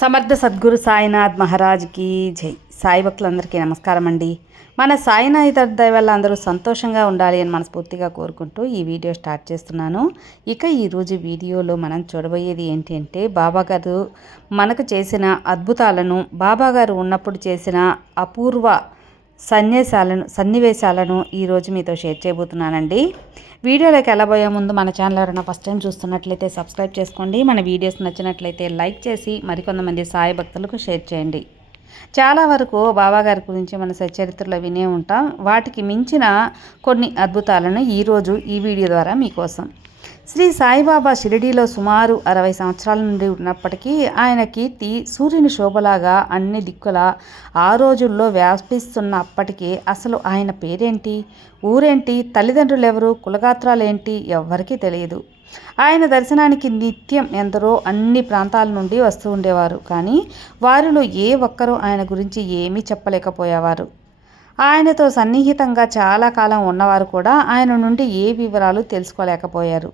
సమర్థ సద్గురు సాయినాథ్ మహారాజ్కి జై. సాయి భక్తులందరికీ నమస్కారం అండి. మన సాయినాథ్ దయ వల్ల అందరూ సంతోషంగా ఉండాలి అని మనస్ఫూర్తిగా కోరుకుంటూ ఈ వీడియో స్టార్ట్ చేస్తున్నాను. ఇక ఈరోజు వీడియోలో మనం చూడబోయేది ఏంటి అంటే బాబాగారు మనకు చేసిన అద్భుతాలను బాబాగారు ఉన్నప్పుడు చేసిన అపూర్వ సన్నివేశాలను సన్నివేశాలను ఈరోజు మీతో షేర్ చేయబోతున్నానండి. వీడియోలోకి వెళ్ళబోయే ముందు మన ఛానల్ ఎవరైనా ఫస్ట్ టైం చూస్తున్నట్లయితే సబ్స్క్రైబ్ చేసుకోండి. మన వీడియోస్ నచ్చినట్లయితే లైక్ చేసి మరికొంతమంది సాయ భక్తులకు షేర్ చేయండి. చాలా వరకు బాబాగారి గురించి మన సచరిత్రలో వినే ఉంటాం. వాటికి మించిన కొన్ని అద్భుతాలను ఈరోజు ఈ వీడియో ద్వారా మీకోసం శ్రీ సాయిబాబా షిరిడీలో సుమారు అరవై సంవత్సరాల నుండి ఉన్నప్పటికీ ఆయన కీర్తి సూర్యుని శోభలాగా అన్ని దిక్కుల ఆ రోజుల్లో వ్యాపిస్తున్నప్పటికీ అసలు ఆయన పేరేంటి? ఊరేంటి? తల్లిదండ్రులు ఎవరు కులగాత్రాలేంటి? ఎవ్వరికీ తెలియదు. ఆయన దర్శనానికి నిత్యం ఎందరో అన్ని ప్రాంతాల నుండి వస్తూ ఉండేవారు. కానీ వారిలో ఏ ఒక్కరూ ఆయన గురించి ఏమీ చెప్పలేకపోయేవారు. ఆయనతో సన్నిహితంగా చాలా కాలం ఉన్నవారు కూడా ఆయన నుండి ఏ వివరాలు తెలుసుకోలేకపోయారు.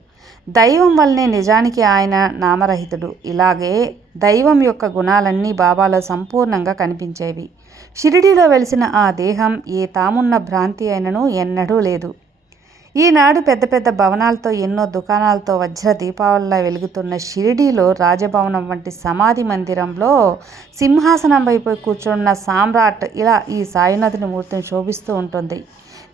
దైవం వల్లనే నిజానికి ఆయన నామరహితుడు. ఇలాగే దైవం యొక్క గుణాలన్నీ బాబాలో సంపూర్ణంగా కనిపించేవి. షిరిడీలో వెలిసిన ఆ దేహం ఏ తామున్న భ్రాంతి అయినను ఎన్నడూ లేదు. ఈనాడు పెద్ద పెద్ద భవనాలతో ఎన్నో దుకాణాలతో వజ్ర దీపావళిలా వెలుగుతున్న షిరిడీలో రాజభవనం వంటి సమాధి మందిరంలో సింహాసనం వైపు కూర్చున్న సామ్రాట్ ఇలా ఈ సాయినాథుని మూర్తిని శోభిస్తూ ఉంటుంది.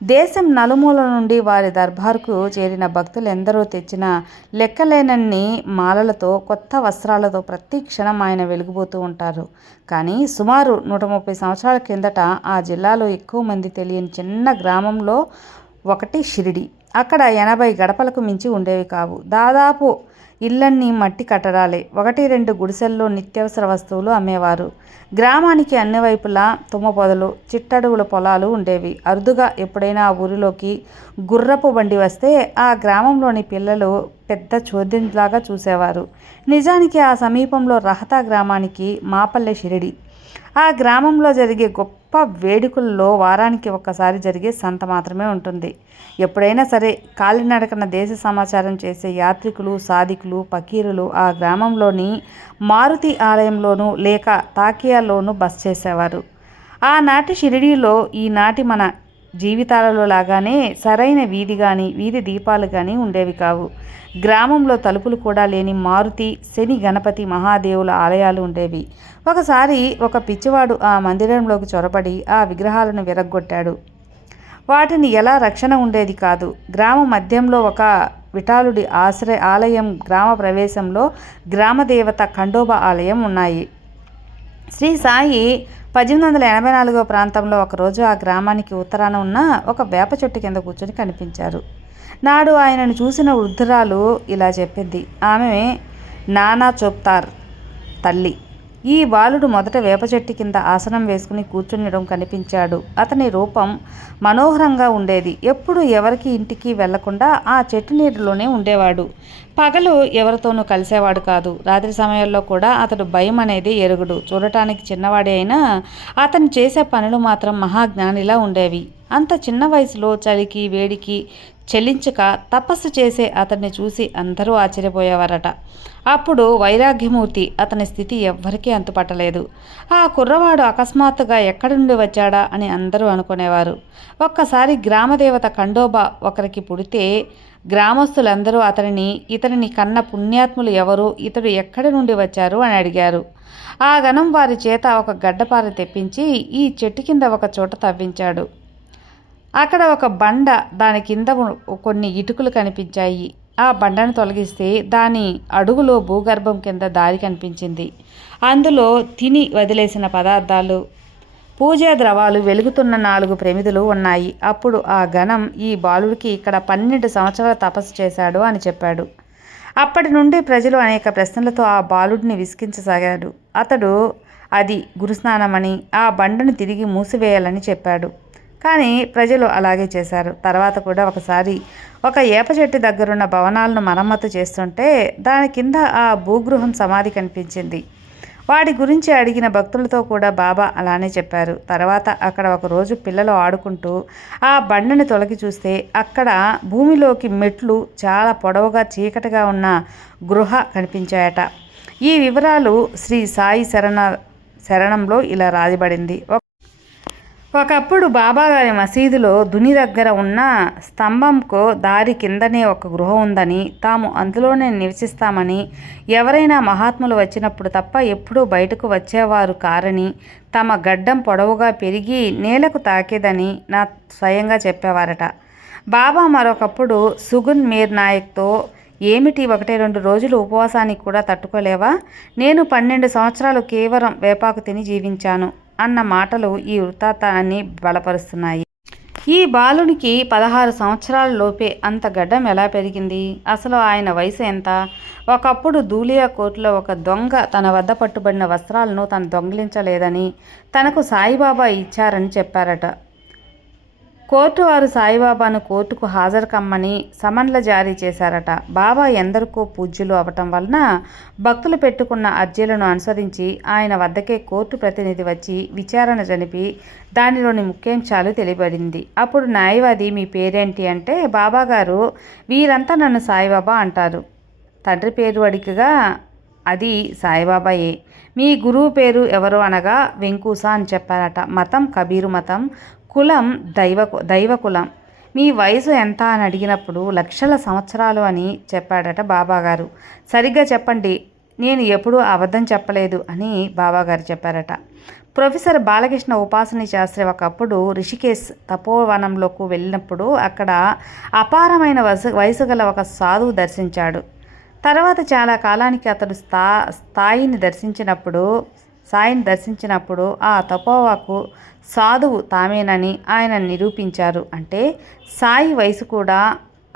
దేశం నలుమూల నుండి వారి దర్బార్కు చేరిన భక్తులు ఎందరో తెచ్చిన లెక్కలేనన్ని మాలలతో కొత్త వస్త్రాలతో ప్రతి క్షణం ఆయన వెలిగిపోతూ ఉంటారు. కానీ సుమారు నూట ముప్పై సంవత్సరాల కిందట ఆ జిల్లాలో ఎక్కువ మంది తెలియని చిన్న గ్రామంలో ఒకటి షిరిడి. అక్కడ ఎనభై గడపలకు మించి ఉండేవి కావు. దాదాపు ఇళ్ళన్నీ మట్టి కట్టడాలే. ఒకటి రెండు గుడిసెల్లో నిత్యావసర వస్తువులు అమ్మేవారు. గ్రామానికి అన్ని వైపులా తుమ్మ పొదలు చిట్టడుగుల పొలాలు ఉండేవి. అరుదుగా ఎప్పుడైనా ఆ ఊరిలోకి గుర్రపు బండి వస్తే ఆ గ్రామంలోని పిల్లలు పెద్ద చోద్యంలాగా చూసేవారు. నిజానికి ఆ సమీపంలో రహతా గ్రామానికి మాపల్లె షిరిడి. ఆ గ్రామంలో జరిగే గొప్ప వేడుకల్లో వారానికి ఒక్కసారి జరిగే సంత మాత్రమే ఉంటుంది. ఎప్పుడైనా సరే కాలినడకన దేశ సమాచారం చేసే యాత్రికులు సాధికులు పకీరులు ఆ గ్రామంలోని మారుతి ఆలయంలోనూ లేక తాకియాలోనూ బస్ చేసేవారు. ఆనాటి షిరిడీలో ఈనాటి మన జీవితాలలో లాగానే సరైన వీధి కానీ వీధి దీపాలు కానీ ఉండేవి కావు. గ్రామంలో తలుపులు కూడా లేని మారుతి శని గణపతి మహాదేవుల ఆలయాలు ఉండేవి. ఒకసారి ఒక పిచ్చివాడు ఆ మందిరంలోకి చొరబడి ఆ విగ్రహాలను విరగ్గొట్టాడు. వాటిని ఎలా రక్షణ ఉండేది కాదు. గ్రామ మధ్యంలో ఒక విఠాలుడి ఆశ్రయ ఆలయం గ్రామ ప్రవేశంలో గ్రామదేవత ఖండోబ ఆలయం ఉన్నాయి. శ్రీ సాయి పద్దెనిమిది వందల ఎనభై నాలుగో ప్రాంతంలో ఒకరోజు ఆ గ్రామానికి ఉత్తరాన ఉన్న ఒక వేప చెట్టు కింద కూర్చొని కనిపించారు. నాడు ఆయనను చూసిన వృద్ధురాలు ఇలా చెప్పింది ఆమె నానా చోప్తార్ తల్లి. ఈ బాలుడు మొదట వేప చెట్టు కింద ఆసనం వేసుకుని కూర్చుండడం కనిపించాడు. అతని రూపం మనోహరంగా ఉండేది. ఎప్పుడు ఎవరికి ఇంటికి వెళ్ళకుండా ఆ చెట్టు నీటిలోనే ఉండేవాడు. పగలు ఎవరితోనూ కలిసేవాడు కాదు. రాత్రి సమయాల్లో కూడా అతడు భయం అనేది ఎరుగుడు. చూడటానికి చిన్నవాడే అయినా అతను చేసే పనులు మాత్రం మహాజ్ఞానిలా ఉండేవి. అంత చిన్న వయసులో చలికి వేడికి చెల్లించక తపస్సు చేసే అతన్ని చూసి అందరూ ఆశ్చర్యపోయేవారట. అప్పుడు వైరాగ్యమూర్తి అతని స్థితి ఎవ్వరికీ అంతుపట్టలేదు. ఆ కుర్రవాడు అకస్మాత్తుగా ఎక్కడి నుండి వచ్చాడా అని అందరూ అనుకునేవారు. ఒక్కసారి గ్రామదేవత ఖండోబా ఒకరికి పుడితే గ్రామస్తులందరూ అతనిని ఇతనిని కన్న పుణ్యాత్ములు ఎవరు ఇతడు ఎక్కడి నుండి వచ్చారు అని అడిగారు. ఆ గణం వారి చేత ఒక గడ్డపార తెప్పించి ఈ చెట్టు కింద ఒక చోట తవ్వించాడు. అక్కడ ఒక బండ దాని కింద కొన్ని ఇటుకలు కనిపించాయి. ఆ బండను తొలగిస్తే దాని అడుగులో భూగర్భం కింద దారి కనిపించింది. అందులో తిని వదిలేసిన పదార్థాలు పూజా ద్రవాలు వెలుగుతున్న నాలుగు ప్రమిదులు ఉన్నాయి. అప్పుడు ఆ గణం ఈ బాలుడికి ఇక్కడ పన్నెండు సంవత్సరాల తపస్సు చేశాడు అని చెప్పాడు. అప్పటి నుండి ప్రజలు అనేక ప్రశ్నలతో ఆ బాలుడిని విసిగించసాగాడు అతడు అది గురుస్నానమని ఆ బండను తిరిగి మూసివేయాలని చెప్పాడు. కానీ ప్రజలు అలాగే చేశారు. తర్వాత కూడా ఒకసారి ఒక ఏప చెట్టు దగ్గరున్న భవనాలను మరమ్మతు చేస్తుంటే దాని కింద ఆ భూగృహం సమాధి కనిపించింది. వాడి గురించి అడిగిన భక్తులతో కూడా బాబా అలానే చెప్పారు. తర్వాత అక్కడ ఒకరోజు పిల్లలు ఆడుకుంటూ ఆ బండని తొలగి చూస్తే అక్కడ భూమిలోకి మెట్లు చాలా పొడవుగా చీకటిగా ఉన్న గృహ కనిపించాయట. ఈ వివరాలు శ్రీ సాయి శరణ శరణంలో ఇలా రాయబడింది. ఒకప్పుడు బాబాగారి మసీదులో దుని దగ్గర ఉన్న స్తంభంకు దారి కిందనే ఒక గృహం ఉందని తాము అందులోనే నివసిస్తామని ఎవరైనా మహాత్ములు వచ్చినప్పుడు తప్ప ఎప్పుడూ బయటకు వచ్చేవారు కారని తమ గడ్డం పొడవుగా పెరిగి నేలకు తాకేదని నా స్వయంగా చెప్పేవారట. బాబా మరొకప్పుడు సుగున్ మీర్ నాయక్తో ఏమిటి ఒకటి రెండు రోజులు ఉపవాసానికి కూడా తట్టుకోలేవా? నేను పన్నెండు సంవత్సరాలు కేవలం వేపాకు తిని జీవించాను. అన్న మాటలు ఈ వృత్తాంతాన్ని బలపరుస్తున్నాయి. ఈ బాలునికి పదహారు సంవత్సరాల లోపే అంత గడ్డం ఎలా పెరిగింది? అసలు ఆయన వయసు ఎంత? ఒకప్పుడు ధూలియా కోర్టులో ఒక దొంగ తన వద్ద పట్టుబడిన వస్త్రాలను తను దొంగిలించలేదని తనకు సాయిబాబా ఇచ్చారని చెప్పారట. కోర్టు వారు సాయిబాబాను కోర్టుకు హాజరు కమ్మని సమన్ల జారీ చేశారట. బాబా ఎందరికో పూజ్యులు అవటం వలన భక్తులు పెట్టుకున్న అర్జీలను అనుసరించి ఆయన వద్దకే కోర్టు ప్రతినిధి వచ్చి విచారణ జరిపి దానిలోని ముఖ్యాంశాలు తెలియబడింది. అప్పుడు న్యాయవాది మీ పేరేంటి? అంటే బాబా గారు వీరంతా నన్ను సాయిబాబా అంటారు. తండ్రి పేరు అడిగగా అది సాయిబాబాయే. మీ గురువు పేరు ఎవరు అనగా వెంకూస అని చెప్పారట. మతం కబీరు మతం. కులం దైవ దైవ కులం. మీ వయసు ఎంత అని అడిగినప్పుడు లక్షల సంవత్సరాలు అని చెప్పాడట బాబాగారు. సరిగ్గా చెప్పండి నేను ఎప్పుడూ అబద్ధం చెప్పలేదు అని బాబాగారు చెప్పారట. ప్రొఫెసర్ బాలకృష్ణ ఉపాసని శాస్త్రి ఒకప్పుడు రిషికేశ్ తపోవనంలోకి వెళ్ళినప్పుడు అక్కడ అపారమైన వయసు వయసు గల ఒక సాధువు దర్శించాడు. తర్వాత చాలా కాలానికి అతడు స్థా స్థాయిని దర్శించినప్పుడు సాయిని దర్శించినప్పుడు ఆ తపోవాకు సాధువు తామేనని ఆయన నిరూపించారు. అంటే సాయి వయసు కూడా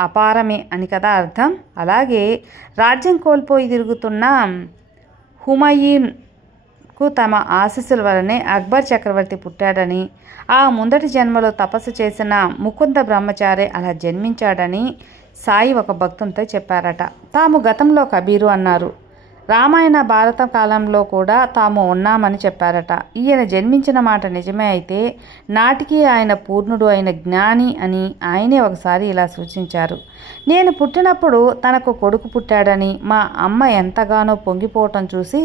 అపారమే అని కదా అర్థం? అలాగే రాజ్యం కోల్పోయి తిరుగుతున్న హుమయూన్కు తమ ఆశీస్సుల వలనే అక్బర్ చక్రవర్తి పుట్టాడని ఆ ముందటి జన్మలో తపస్సు చేసిన ముకుంద బ్రహ్మచారి అలా జన్మించాడని సాయి ఒక భక్తునితో చెప్పారట. తాము గతంలో కబీరు అన్నారు. రామాయణ భారత కాలంలో కూడా తాము ఉన్నామని చెప్పారట. ఈయన జన్మించిన మాట నిజమే అయితే నాటికి ఆయన పూర్ణుడు అయిన జ్ఞాని అని ఆయనే ఒకసారి ఇలా సూచించారు. నేను పుట్టినప్పుడు తనకు కొడుకు పుట్టాడని మా అమ్మ ఎంతగానో పొంగిపోవటం చూసి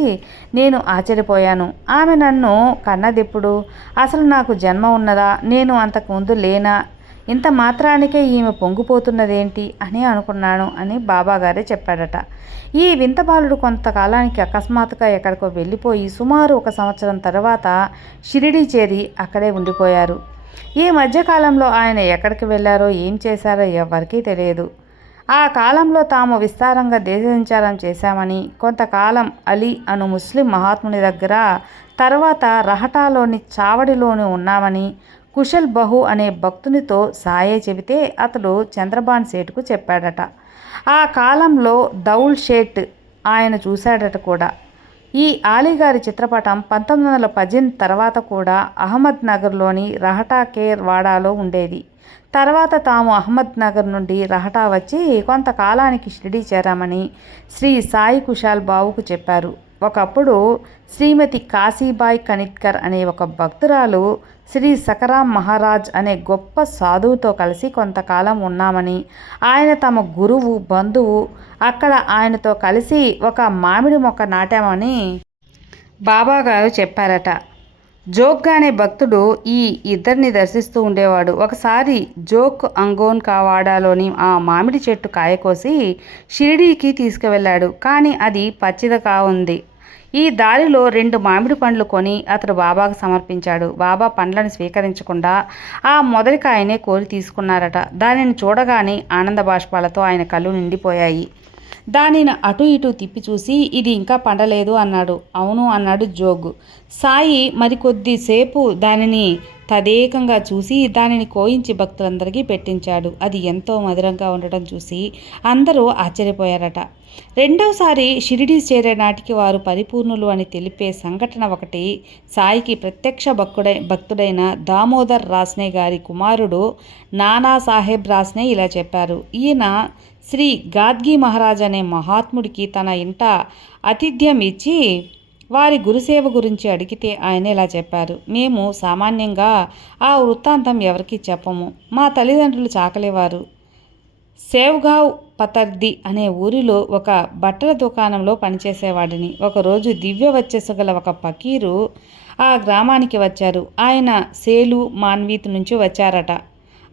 నేను ఆశ్చర్యపోయాను. ఆమె నన్ను కన్నదెప్పుడు? అసలు నాకు జన్మ ఉన్నదా? నేను అంతకుముందు లేనా? ఇంత మాత్రానికే ఈమె పొంగిపోతున్నదేంటి అని అనుకున్నాను అని బాబాగారే చెప్పాడట. ఈ వింత బాలుడు కొంతకాలానికి అకస్మాత్తుగా ఎక్కడికో వెళ్ళిపోయి సుమారు ఒక సంవత్సరం తర్వాత షిరిడీ చేరి అక్కడే ఉండిపోయారు. ఈ మధ్యకాలంలో ఆయన ఎక్కడికి వెళ్ళారో ఏం చేశారో ఎవరికీ తెలియదు. ఆ కాలంలో తాము విస్తారంగా దేశ సంచారం చేశామని కొంతకాలం అలీ అను ముస్లిం మహాత్ముని దగ్గర తర్వాత రహటాలోని చావడిలోని ఉన్నామని కుశల్ బహు అనే భక్తునితో సాయే చెబితే అతడు చంద్రబాన్ సేటుకు చెప్పాడట. ఆ కాలంలో దౌల్ షేట్ ఆయన చూశాడట కూడా. ఈ ఆలీగారి చిత్రపటం పంతొమ్మిది వందల పద్దెనిమిది తర్వాత కూడా అహ్మద్ నగర్లోని రహటా కేర్ వాడాలో ఉండేది. తర్వాత తాము అహ్మద్ నగర్ నుండి రహటా వచ్చి కొంతకాలానికి షిరిడీ చేరామని శ్రీ సాయి కుషాల్ బావుకు చెప్పారు. ఒకప్పుడు శ్రీమతి కాశీబాయ్ కనిట్కర్ అనే ఒక భక్తురాలు శ్రీ సకరాం మహారాజ్ అనే గొప్ప సాధువుతో కలిసి కొంతకాలం ఉన్నామని ఆయన తమ గురువు బంధువు అక్కడ ఆయనతో కలిసి ఒక మామిడి మొక్క నాటామని బాబాగారు చెప్పారట. జోక్ అనే భక్తుడు ఈ ఇద్దరిని దర్శిస్తూ ఉండేవాడు. ఒకసారి జోక్ అంగోన్ కావాడాలోని ఆ మామిడి చెట్టు కాయ కోసి షిరిడీకి తీసుకువెళ్ళాడు. కానీ అది పచ్చిదగా ఉంది ఈ దారిలో రెండు మామిడి పండ్లు కొని అతడు బాబాకు సమర్పించాడు. బాబా పండ్లను స్వీకరించకుండా ఆ మొదటికాయనే కోరి తీసుకున్నారట. దానిని చూడగానే ఆనంద బాష్పాలతో ఆయన కళ్ళు నిండిపోయాయి. దానిని అటు ఇటు తిప్పి చూసి ఇది ఇంకా పండలేదు అన్నాడు. అవును అన్నాడు జోగు. సాయి మరికొద్దిసేపు దానిని తదేకంగా చూసి దానిని కోయించి భక్తులందరికీ పెట్టించాడు. అది ఎంతో మధురంగా ఉండటం చూసి అందరూ ఆశ్చర్యపోయారట. రెండవసారి షిరిడి చేరే నాటికి వారు పరిపూర్ణులు అని తెలిపే సంఘటన ఒకటి సాయికి ప్రత్యక్ష భక్తుడై భక్తుడైన దామోదర్ రాస్నే గారి కుమారుడు నానాసాహెబ్ రాస్నే ఇలా చెప్పారు. ఈయన శ్రీ గాద్గి మహారాజ్ అనే మహాత్ముడికి తన ఇంట ఆతిథ్యం ఇచ్చి వారి గురుసేవ గురించి అడిగితే ఆయన ఇలా చెప్పారు. మేము సామాన్యంగా ఆ వృత్తాంతం ఎవరికి చెప్పము. మా తల్లిదండ్రులు చాకలేవారు. సేవ్గావ్ పతర్ది అనే ఊరిలో ఒక బట్టల దుకాణంలో పనిచేసేవాడిని. ఒకరోజు దివ్య వచ్చేసు గల ఒక పకీరు ఆ గ్రామానికి వచ్చారు. ఆయన సేలు మాన్వీత్ నుంచి వచ్చారట.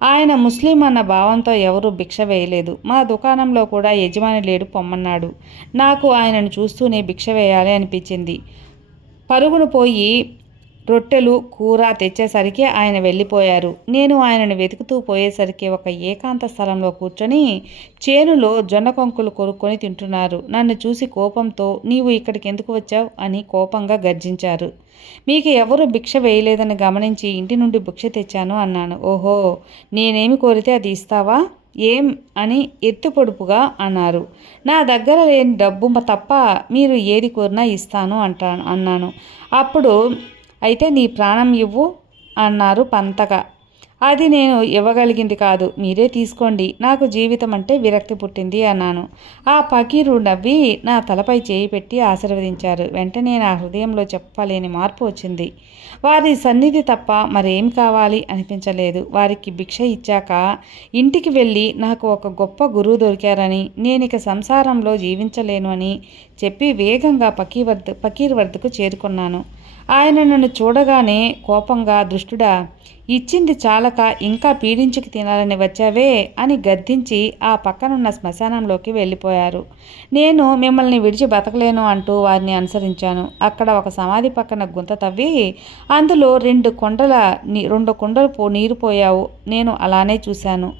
ఆయన ముస్లిం అన్న భావంతో ఎవరూ భిక్ష వేయలేదు. మా దుకాణంలో కూడా యజమాని లేడు పొమ్మన్నాడు. నాకు ఆయనను చూస్తూనే భిక్ష వేయాలి అనిపించింది. పరుగును పోయి రొట్టెలు కూర తెచ్చేసరికి ఆయన వెళ్ళిపోయారు. నేను ఆయనను వెతుకుతూ పోయేసరికి ఒక ఏకాంత స్థలంలో కూర్చొని చేనులో జొన్న కొంకులు కొనుక్కొని తింటున్నారు. నన్ను చూసి కోపంతో నీవు ఇక్కడికి ఎందుకు వచ్చావు? అని కోపంగా గర్జించారు. మీకు ఎవరు భిక్ష వేయలేదని గమనించి ఇంటి నుండి భిక్ష తెచ్చాను అన్నాను. ఓహో నేనేమి కోరితే అది ఇస్తావా? ఏం అని ఎత్తుపొడుపుగా అన్నారు. నా దగ్గర లేని డబ్బు తప్ప మీరు ఏది కోరినా ఇస్తాను అంటాను అన్నాను. అప్పుడు అయితే నీ ప్రాణం ఇవ్వు అన్నారు పంతగా. అది నేను ఇవ్వగలిగింది కాదు మీరే తీసుకోండి నాకు జీవితం అంటే విరక్తి పుట్టింది అన్నాను. ఆ పకీరు నవ్వి నా తలపై చేయి పెట్టి ఆశీర్వదించారు. వెంటనే నా హృదయంలో చెప్పలేని మార్పు వచ్చింది. వారి సన్నిధి తప్ప మరేం కావాలి అనిపించలేదు. వారికి భిక్ష ఇచ్చాక ఇంటికి వెళ్ళి నాకు ఒక గొప్ప గురువు దొరికారని నేను ఇక సంసారంలో జీవించలేను అని చెప్పి వేగంగా పకీర్ వద్ద పకీర్ వద్దకు చేరుకున్నాను. ఆయన నన్ను చూడగానే కోపంగా దృష్టుడా ఇచ్చింది చాలక ఇంకా పీడించుకు తినాలని వచ్చావే అని గద్దించి ఆ పక్కనున్న శ్మశానంలోకి వెళ్ళిపోయారు. నేను మిమ్మల్ని విడిచి బతకలేను అంటూ వారిని అనుసరించాను. అక్కడ ఒక సమాధి పక్కన గుంత తవ్వి అందులో రెండు కొండల రెండు కొండలు నీరు పోయావు. నేను అలానే చూశాను.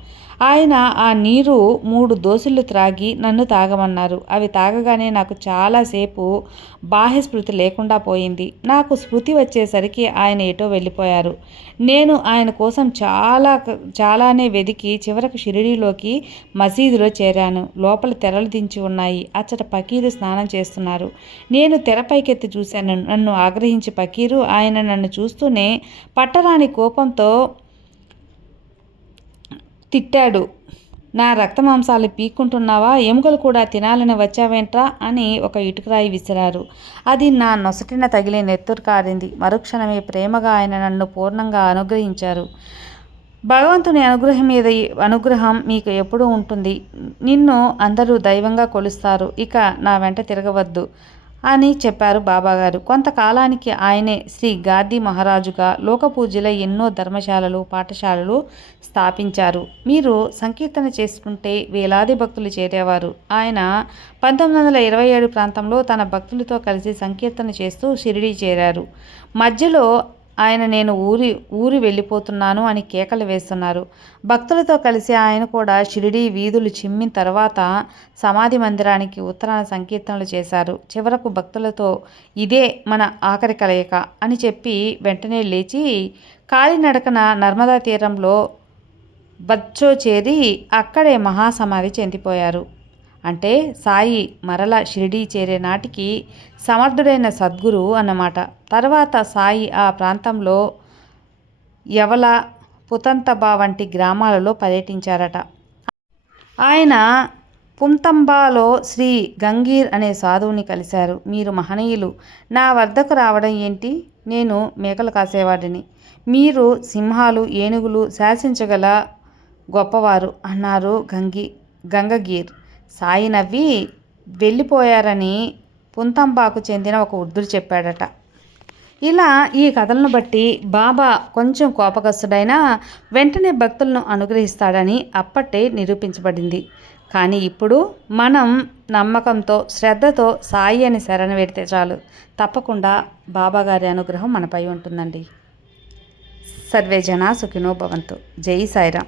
ఆయన ఆ నీరు మూడు దోసులు త్రాగి నన్ను తాగమన్నారు. అవి తాగగానే నాకు చాలాసేపు బాహ్య స్మృతి లేకుండా పోయింది. నాకు స్మృతి వచ్చేసరికి ఆయన ఎటో వెళ్ళిపోయారు. నేను ఆయన కోసం చాలా చాలానే వెదికి చివరకు షిరిడీలోకి మసీదులో చేరాను. లోపల తెరలు దించి ఉన్నాయి. అచ్చట పకీరు స్నానం చేస్తున్నారు. నేను తెరపైకెత్తి చూశాను. నన్ను ఆగ్రహించి పకీరు ఆయన నన్ను చూస్తూనే పట్టరాని కోపంతో తిట్టాడు. నా రక్త మాంసాలు పీక్కుంటున్నావా? ఎముకలు కూడా తినాలని వచ్చావేంట్రా? అని ఒక ఇటుకరాయి విసిరారు. అది నా నొసటిన తగిలి నెత్తురు కారింది. మరుక్షణమే ప్రేమగా ఆయన నన్ను పూర్ణంగా అనుగ్రహించారు. భగవంతుని అనుగ్రహం మీద అనుగ్రహం మీకు ఎప్పుడూ ఉంటుంది. నిన్ను అందరూ దైవంగా కొలుస్తారు. ఇక నా వెంట తిరగవద్దు. అని చెప్పారు బాబాగారు. కొంతకాలానికి ఆయనే శ్రీ గాది మహారాజుగా లోకపూజల ఎన్నో ధర్మశాలలు పాఠశాలలు స్థాపించారు. మీరు సంకీర్తన చేసుకుంటే వేలాది భక్తులు చేరేవారు. ఆయన పంతొమ్మిది వందల ఇరవై ఏడు ప్రాంతంలో తన భక్తులతో కలిసి సంకీర్తన చేస్తూ షిరిడీ చేరారు. మధ్యలో ఆయన నేను ఊరి ఊరి వెళ్ళిపోతున్నాను అని కేకలు వేస్తున్నారు. భక్తులతో కలిసి ఆయన కూడా షిరిడి వీధులు చిమ్మిన తర్వాత సమాధి మందిరానికి ఉత్తరాన సంకీర్తనలు చేశారు. చివరకు భక్తులతో ఇదే మన ఆఖరి కలయిక అని చెప్పి వెంటనే లేచి కాలినడకన నర్మదా తీరంలో బచ్చో చేరి అక్కడే మహాసమాధి చెందిపోయారు. అంటే సాయి మరల షిరిడీ చేరే నాటికి సమర్థుడైన సద్గురు అన్నమాట. తర్వాత సాయి ఆ ప్రాంతంలో యవల పుతంతబా వంటి గ్రామాలలో పర్యటించారట. ఆయన పుంతంబాలో శ్రీ గంగీర్ అనే సాధువుని కలిశారు. మీరు మహనీయులు. నా వద్దకు రావడం ఏంటి? నేను మేకలు కాసేవాడిని. మీరు సింహాలు ఏనుగులు శాసించగల గొప్పవారు అన్నారు గంగి గంగగీర్. సాయి నవ్వి వెళ్ళిపోయారని పుంతంబాకు చెందిన ఒక వృద్ధుడు చెప్పాడట. ఇలా ఈ కథలను బట్టి బాబా కొంచెం కోపగస్తుడైనా వెంటనే భక్తులను అనుగ్రహిస్తాడని అప్పటే నిరూపించబడింది. కానీ ఇప్పుడు మనం నమ్మకంతో శ్రద్ధతో సాయి అని శరణ పెడితే చాలు. తప్పకుండా బాబాగారి అనుగ్రహం మనపై ఉంటుందండి. సర్వే జనా సుఖినో భవంతు. జై సాయిరామ్.